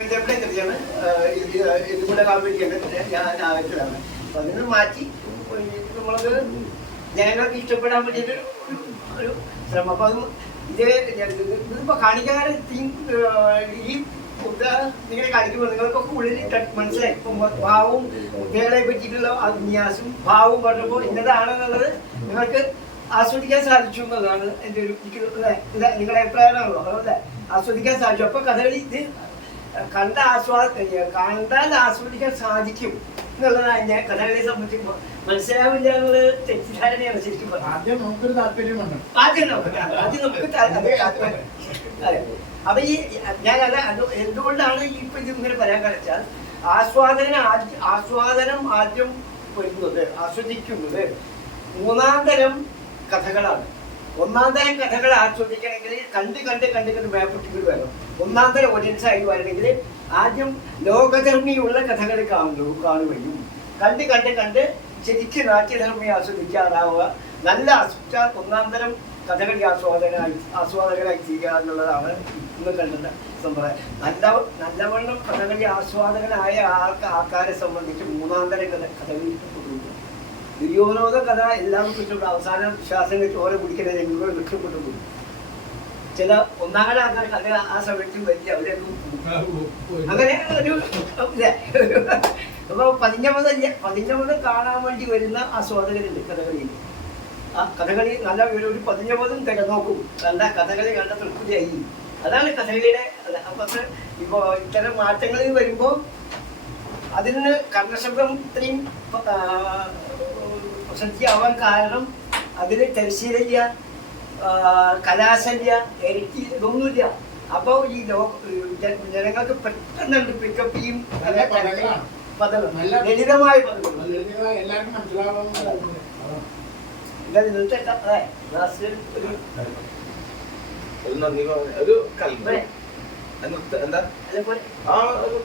കൃതിയാണ് ഇതും കൂടെ കാണിക്കുന്നത് ഞാൻ ആവശ്യമാണ് അപ്പൊ അതിന് മാറ്റി നമ്മളത് ജനങ്ങൾക്ക് ഇഷ്ടപ്പെടാൻ വേണ്ടിയിട്ട് ഒരു- ശ്രമം. അപ്പൊ അത് ഇത് ഇതിപ്പോ കാണിക്കാൻ ഈ മുദ്ര ഇങ്ങനെ കാണിക്കുമ്പോൾ നിങ്ങൾക്കൊക്കെ ഉള്ളിൽ മനസ്സിലായി. ഭാവവും മുദ്രകളെ പറ്റിയിട്ടുള്ള ആ വിന്യാസം ഭാവവും പറഞ്ഞപ്പോൾ ഇന്നതാണെന്നുള്ളത് നിങ്ങൾക്ക് ആസ്വദിക്കാൻ സാധിച്ചു എന്നുള്ളതാണ് എന്റെ ഒരു നിങ്ങളുടെ അഭിപ്രായമാണല്ലോ അതല്ലേ? ആസ്വദിക്കാൻ സാധിച്ചു. അപ്പൊ കഥകളി കണ്ട ആസ്വാദ കണ്ടാൽ ആസ്വദിക്കാൻ സാധിക്കും എന്നുള്ളതാണ് ഞാൻ കഥകളെ സംബന്ധിച്ച് മനസ്സിലാവില്ല എന്നുള്ളത് തെറ്റിദ്ധാരണയാണ് ശരിക്കും ആദ്യം നമുക്കൊരു നമുക്ക് ആദ്യം നമുക്ക്. അപ്പൊ ഈ ഞാൻ അത് എന്തുകൊണ്ടാണ് ഈ ഇപ്പൊ ഇതിങ്ങനെ പറയാൻ കഴിച്ചാൽ ആസ്വാദന ആദ്യം ആസ്വാദനം ആദ്യം വരുന്നത് ആസ്വദിക്കുന്നത് മൂന്നാം തരം കഥകളാണ്. ഒന്നാം തരം കഥകൾ ആസ്വദിക്കണമെങ്കിൽ കണ്ട് കണ്ട് കണ്ട് കണ്ട് മേപ്പെട്ടിട്ട് വേണം. ഒന്നാം തരം ഓഡിയൻസ് ആയി വരണമെങ്കിൽ ആദ്യം ലോകധർമ്മിയുള്ള കഥകൾ കാണു കാണുകയും കണ്ട് കണ്ട് കണ്ട് ശരിക്കും നാട്യധർമ്മി ആസ്വദിക്കാറാവുക. നല്ല ആസ്വദിച്ചാൽ ഒന്നാം തരം കഥകളി ആസ്വാദകനായി ആസ്വാദകനായി തീരുക എന്നുള്ളതാണ് ഇന്ന് കണ്ടത് സമ്പ്രദായം നല്ല നല്ലവണ്ണം കഥകളി ആസ്വാദകനായ ആൾക്ക് ആൾക്കാരെ സംബന്ധിച്ച് മൂന്നാം തരം കഥ കഥകളി ഇഷ്ടപ്പെട്ടു ദുര്യോധനോദ കഥ എല്ലാവർക്കും ഇഷ്ടപ്പെട്ടു അവസാനം ശ്വാസം വെച്ച് ഓരോ കുടിക്കുന്ന രംഗങ്ങൾ രക്ഷപ്പെട്ടു പോയി. ചില ഒന്നാമത് ആൾക്കാർ കഥ ആ സമയത്ത് വലിയ അവരൊന്നും അങ്ങനെ ഒരു? അപ്പൊ പതിഞ്ഞമതല്ല പതിഞ്ഞമതം കാണാൻ വേണ്ടി വരുന്ന ആസ്വാദകരുണ്ട് കഥകളിയിൽ ആ കഥകളി നല്ല ഒരു പതിഞ്ഞമതും തിര നോക്കും. നല്ല കഥകളി കണ്ട തൃപ്തിയായി. അതാണ് കഥകളിയുടെ അത് അപ്പൊ അത് ഇപ്പോ ഇത്തരം മാറ്റങ്ങളിൽ വരുമ്പോൾ അതിന് കർണശബ്ദം ഇത്രയും ആ, പ്രസിദ്ധിയാവാൻ കാരണം അതിന് തരിശീലില്ല കലാശല്യ എരിറ്റി ഇതൊന്നുമില്ല. അപ്പൊ ഈ ലോ ജ- ജനങ്ങൾക്ക് പെട്ടെന്ന് പിക്കപ്പ് ചെയ്യും. നല്ല. പദങ്ങൾ. ലളിതമായ പദങ്ങൾ. എല്ലാവർക്കും ഒരു കൽപ്പന എന്താ? ആ ഒരു